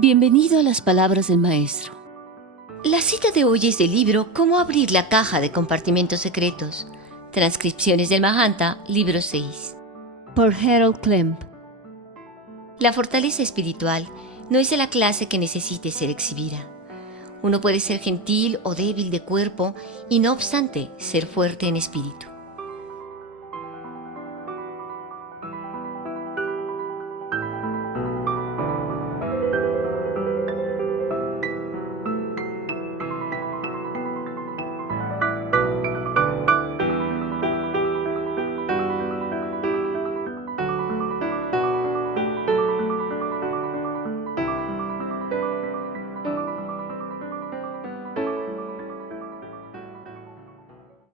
Bienvenido a las palabras del maestro. La cita de hoy es del libro Cómo abrir la caja de compartimentos secretos. Transcripciones del Mahanta, libro 6. Por Harold Klemp. La fortaleza espiritual no es de la clase que necesite ser exhibida. Uno puede ser gentil o débil de cuerpo y no obstante ser fuerte en espíritu.